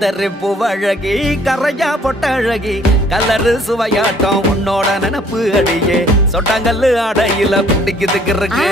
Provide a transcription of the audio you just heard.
கதறி பூவழகி கரையா பொட்டழகி கலரு சுவையாட்டம் உன்னோட நினப்பு அடியே சொட்டாங்கல்லு ஆடையில பிடிக்குதுக்கு இருக்கு